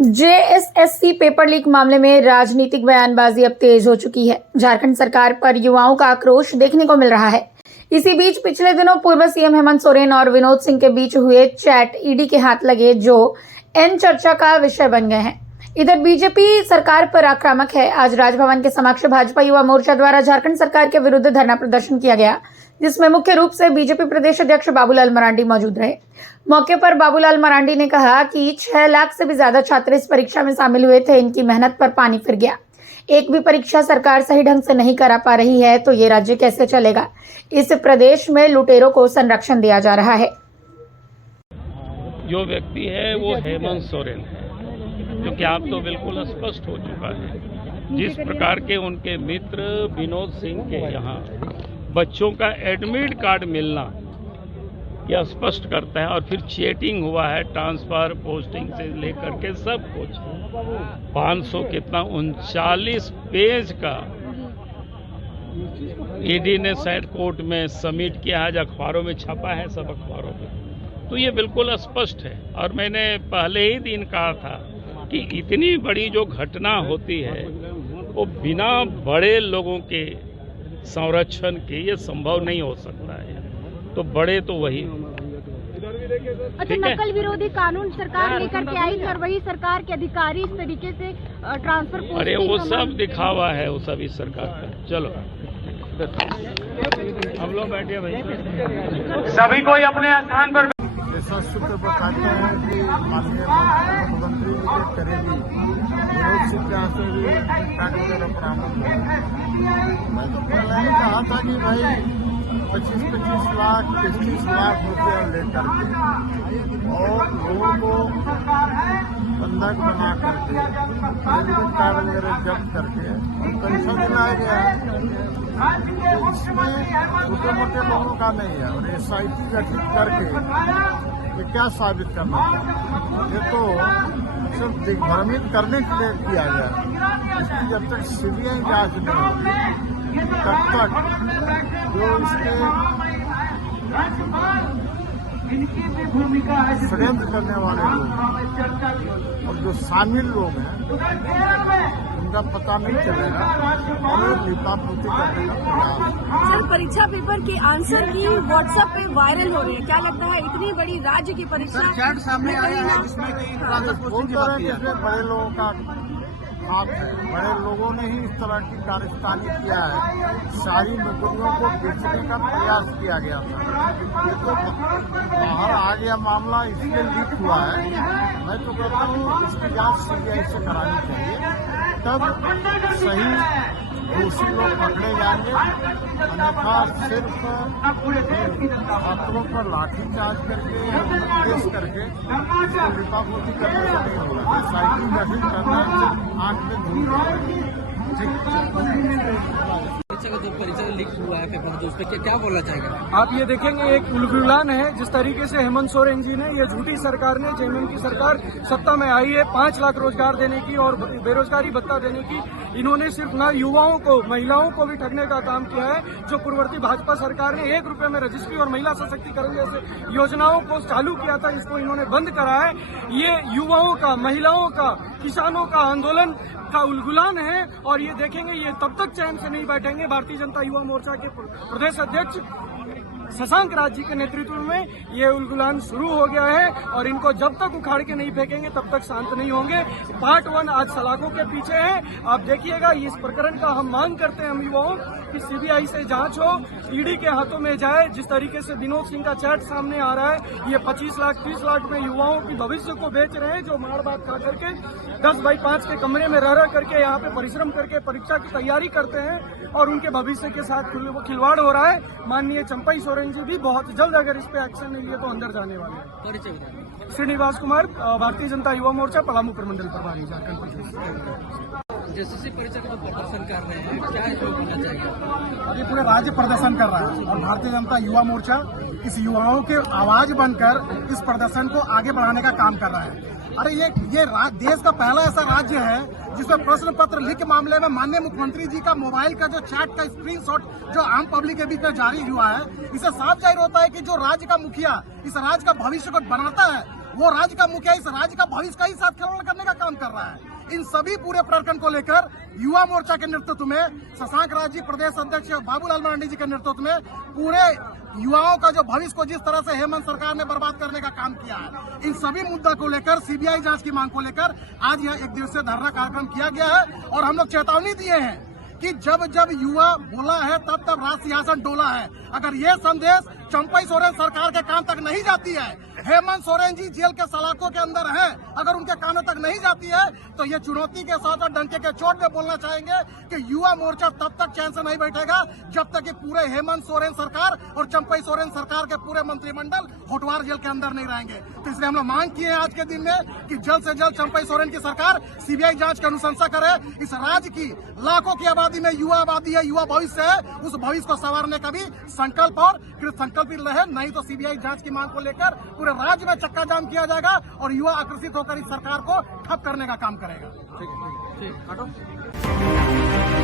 JSSC paper leak मामले में राजनीतिक बयानबाजी अब तेज हो चुकी है। झारखंड सरकार पर युवाओं का आक्रोश देखने को मिल रहा है। इसी बीच पिछले दिनों पूर्व सीएम हेमंत सोरेन और विनोद सिंह के बीच हुए चैट ईडी के हाथ लगे, जो एन चर्चा का विषय बन गए हैं। इधर बीजेपी सरकार पर आक्रामक है। आज राजभवन के समक्ष भाजपा युवा मोर्चा द्वारा झारखंड सरकार के विरुद्ध धरना प्रदर्शन किया गया, जिसमें मुख्य रूप से बीजेपी प्रदेश अध्यक्ष बाबूलाल मरांडी मौजूद रहे। मौके पर बाबूलाल मरांडी ने कहा कि 6 लाख से भी ज्यादा छात्र इस परीक्षा में शामिल हुए थे। इनकी मेहनत पर पानी फिर गया। एक भी परीक्षा सरकार सही ढंग से नहीं करा पा रही है, तो ये राज्य कैसे चलेगा। इस प्रदेश में लुटेरों को संरक्षण दिया जा रहा है। जो व्यक्ति है वो हेमंत सोरेन है, क्योंकि आप तो बिल्कुल स्पष्ट हो चुका है। जिस प्रकार के उनके मित्र विनोद सिंह के यहाँ बच्चों का एडमिट कार्ड मिलना यह स्पष्ट करता है, और फिर चीटिंग हुआ है ट्रांसफर पोस्टिंग से लेकर के सब कुछ। 500 कितना 39 पेज का ईडी ने शायद कोर्ट में सबमिट किया है, अखबारों में छपा है, सब अखबारों में। तो ये बिल्कुल स्पष्ट है। और मैंने पहले ही दिन कहा था कि इतनी बड़ी जो घटना होती है वो बिना बड़े लोगों के संरक्षण के ये संभव नहीं हो सकता है। तो बड़े तो वही। अच्छा, नकल विरोधी कानून सरकार लेकर के आई थी और वही सरकार के अधिकारी इस तरीके से ट्रांसफर पोस्टिंग। अरे वो सब दिखावा है, वो सब इस सरकार का। चलो हम लोग बैठे भाई, सभी कोई अपने स्थान पर। ऐसा सूत्र बताते हैं कि माननीय मुख्यमंत्री जी के करेगी विरोध सिंह के यहाँ से भी कागज बरामद। मैं तो पहले ही कहा था कि भाई 25-25 लाख 30 लाख रुपया लेकर के और लोगों को बंधक बना करके क्रेडिट कार्ड वगैरह जब्त करके परीक्षा दिलाया गया है। तो इसमें छोटे मोटे लोगों का नहीं है। और SIT गठित करके ये क्या साबित करना है? ये तो सिर्फ दिग्भ्रमित करने के लिए किया गया। इसकी जब तक CBI जांच नहीं होगी तब तक जो इसके षड्यंत्र करने वाले लोग और जो शामिल लोग हैं उनका पता नहीं चलेगा और लिपापोती करने का प्रयास। सर, परीक्षा पेपर के आंसर की व्हाट्सएप पे वायरल हो रहे हैं। क्या लगता है इतनी बड़ी राज्य की परीक्षा चैट सामने आया है जिसमें बड़े लोगों का हाथ है। बड़े लोगों ने ही इस तरह की कार्यस्थानी किया है। सारी नौकरियों को बेचने का प्रयास किया गया था। ये तो बाहर आ गया मामला, इसलिए लीक हुआ है। मैं तो कहता हूँ इसकी जांच CBI से करानी चाहिए, तब सही दोषी लोग पकड़े जाएंगे। अन्यथा सिर्फ छात्रों पर लाठीचार्ज करके केस करके इसको लिपापोती करने से नहीं होगा। SIT गठित करना सिर्फ आंख में धूल। परीक्षा लीक हुआ है पेपर, तो उस पर क्या बोलना चाहेंगे आप? ये देखेंगे एक उलगुलान है जिस तरीके से हेमंत सोरेन जी ने, ये झूठी सरकार ने, जेएमएम की सरकार सत्ता में आई है 5 लाख रोजगार देने की और बेरोजगारी भत्ता देने की। इन्होंने सिर्फ ना युवाओं को, महिलाओं को भी ठगने का काम किया है। जो पूर्ववर्ती भाजपा सरकार ने 1 रुपए में रजिस्ट्री और महिला सशक्तिकरण जैसे योजनाओं को चालू किया था, इसको इन्होंने बंद करा है। ये युवाओं का, महिलाओं का, किसानों का आंदोलन का उलगुलान है। और ये देखेंगे ये तब तक चैन से नहीं बैठेंगे। भारतीय जनता युवा मोर्चा के प्रदेश अध्यक्ष शशांक राज जी के नेतृत्व में ये उलगुलान शुरू हो गया है और इनको जब तक उखाड़ के नहीं फेंकेंगे तब तक शांत नहीं होंगे। पार्ट 1 आज सलाखों के पीछे है। आप देखिएगा इस प्रकरण का हम मांग करते हैं हम युवाओं कि CBI से जांच हो, ईडी के हाथों में जाए। जिस तरीके से विनोद सिंह का चैट सामने आ रहा है, ये 25 लाख 30 लाख में युवाओं की भविष्य को बेच रहे हैं, जो मार बात खा करके 10x5 के कमरे में रह करके यहाँ पे परिश्रम करके परीक्षा की तैयारी करते हैं और उनके भविष्य के साथ खिलवाड़ हो रहा है। माननीय चंपई सोरेन जी भी बहुत जल्द अगर इस पे एक्शन नहीं लिए तो अंदर जाने वाले हैं। श्रीनिवास कुमार, भारतीय जनता युवा मोर्चा पलामू प्रमंडल प्रभारी, झारखंड प्रदेश। जेएसएससी परीक्षा का प्रदर्शन कर रहे हैं, क्या इसमें बोलना चाहिए? ये पूरे राज्य प्रदर्शन कर रहा है और भारतीय जनता युवा मोर्चा इस युवाओं के आवाज बनकर इस प्रदर्शन को आगे बढ़ाने का काम कर रहा है। अरे ये देश का पहला ऐसा राज्य है जिसमें प्रश्न पत्र लीक मामले में माननीय मुख्यमंत्री जी का मोबाइल का जो चैट का स्क्रीनशॉट जो आम पब्लिक के बीच में जारी हुआ है, इससे साफ जाहिर होता है कि जो राज्य का मुखिया इस राज्य का भविष्य को बनाता है, वो राज्य का मुखिया इस राज्य का भविष्य का ही साथ खिलवाड़ करने का काम काम कर रहा है। इन सभी पूरे प्रकरण को लेकर युवा मोर्चा के नेतृत्व में शशांक राज जी, प्रदेश अध्यक्ष बाबूलाल मरांडी जी के नेतृत्व में पूरे युवाओं का जो भविष्य को जिस तरह से हेमंत सरकार ने बर्बाद करने का काम किया है, इन सभी मुद्दा को लेकर सीबीआई जांच की मांग को लेकर आज यह एक दिवसीय धरना कार्यक्रम किया गया है। और हम लोग चेतावनी दिए हैं कि जब जब युवा बोला है तब तब राज सिंहासन डोला है। अगर ये संदेश चंपई सोरेन सरकार के कान तक नहीं जाती है, हेमंत सोरेन जी जेल के सलाखों के अंदर हैं, अगर उनके कानों तक नहीं जाती है, तो ये चुनौती के साथ और डंके के चोट में बोलना चाहेंगे कि युवा मोर्चा तब तक चैन से नहीं बैठेगा जब तक कि पूरे हेमंत सोरेन सरकार और चंपई सोरेन सरकार के पूरे मंत्रिमंडल होटवार जेल के अंदर नहीं रहेंगे। तो इसलिए हम लोग मांग किए हैं आज के दिन में कि जल्द से जल्द चंपई सोरेन की सरकार सीबीआई जांच की अनुशंसा करे। इस राज्य की लाखों की आबादी में युवा आबादी है, युवा भविष्य है, उस भविष्य को संवारने का भी संकल्प और कृत संकल्पित रहे। नहीं तो सीबीआई जांच की मांग को लेकर पूरे राज्य में चक्का जाम किया जाएगा और युवा आकर्षित होकर इस सरकार को ठप करने का काम करेगा। ठीक, हटो।